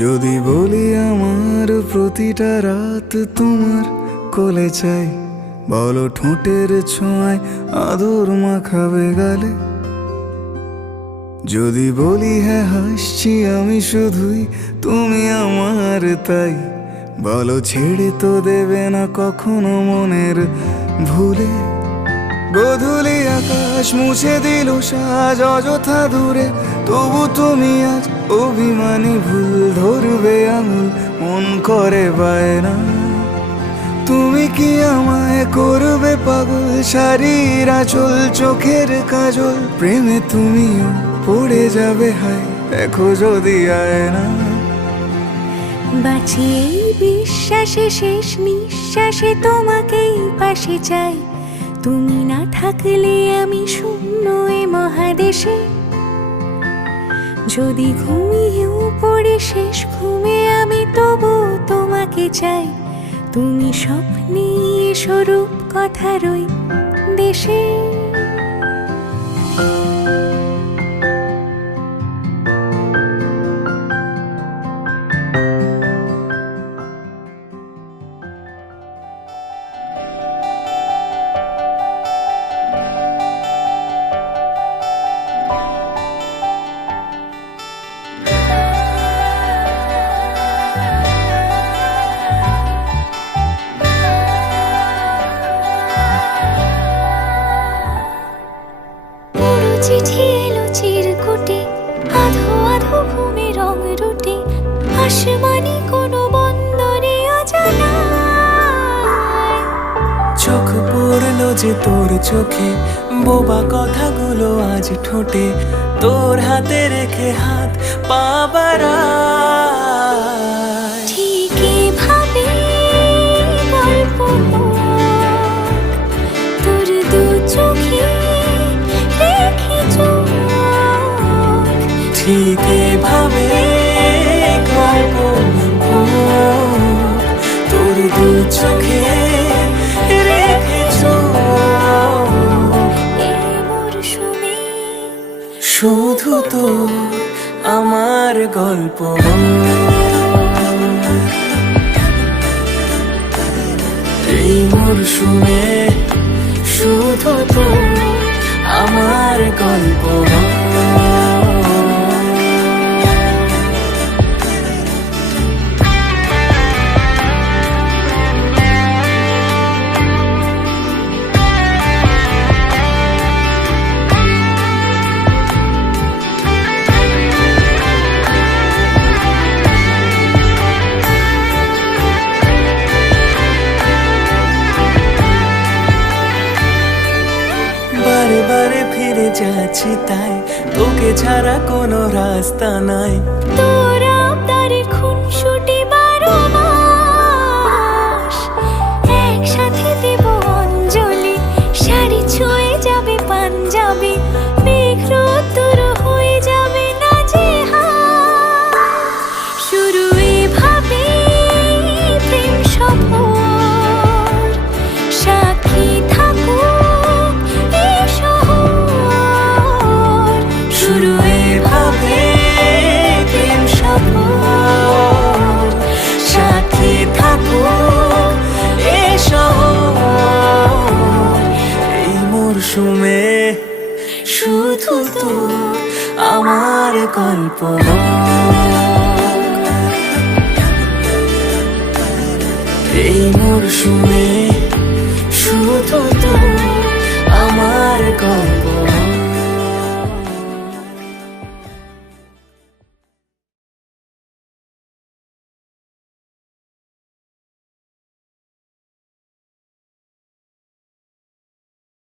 যদি বলি আমার প্রতিটা রাত তোমার কোলে চাই, বলো ঠোঁটের ছোঁয়ায় আদর মাখাবে গালে। যদি বলি হ্যাঁ হাসছি আমি শুধুই, তুমি আমার তাই, বলো ছেড়ে তো দেবে না কখনো মনের ভুলে। গোধূলি আকাশ মুছে দিল সাজ অযথা দূরে, তবু তুমি আজ অভিমানী ভুল ধরবে আঙুল, মন করে বায়না। তুমি কি আমায় করবে পাগল, শাড়ির আঁচল চোখের কাজল, প্রেমে তুমিও পড়ে যাবে হায় দেখো যদি আয়না। বাঁচি এই বিশ্বাসে শেষ নিঃশ্বাসে তোমাকেই পাশে চাই, তুমি না থাকলে আমি শূন্য এ মহাদেশে। যদি ঘুমিয়েও পড়ে শেষ ঘুমে আমি তবু তোমাকে চাই, তুমি স্বপ্নে স্বরূপ কথারই দেশে। চিঠি এলো চিরকুটে, আধো আধো ঘুমে রং রুটে, আসমানি কোনো বন্দরে অজানায়। চোখ পড়লো যে তোর চোখে, বোবা কথাগুলো আজ ঠোঁটে, তোর হাতে রেখে হাত পা বাড়ায়। ঠিক এভাবে গল্প তোর দু চোখে রেখে চোখ, ঠিক এভাবে গল্প তোর দু চোখে রেখে চোখ। এই মরশুমে শুধু তো আমার গল্প, এই মরশুমে শুধু তো আমার গল্প। বারে বারে ফিরে যাচ্ছি তাই, তোকে ছাড়া কোনো রাস্তা নাই। তোর আবদারে খুনসুটি 12 মাস, একসাথে দেব অঞ্জলি, শাড়ি ছুঁয়ে যাবে পাঞ্জাবি, মেঘ রোদ্দুর হয়ে যাবে না যে হাত। শুরু এভাবে প্রেম সফর, সাক্ষী থাকুক এই শহর। শুরু এভাবে প্রেম সফর, সাথী থাকুক এ শহর। এই মরশুমে শুধু তো আমার গল্প, এই মরশুমে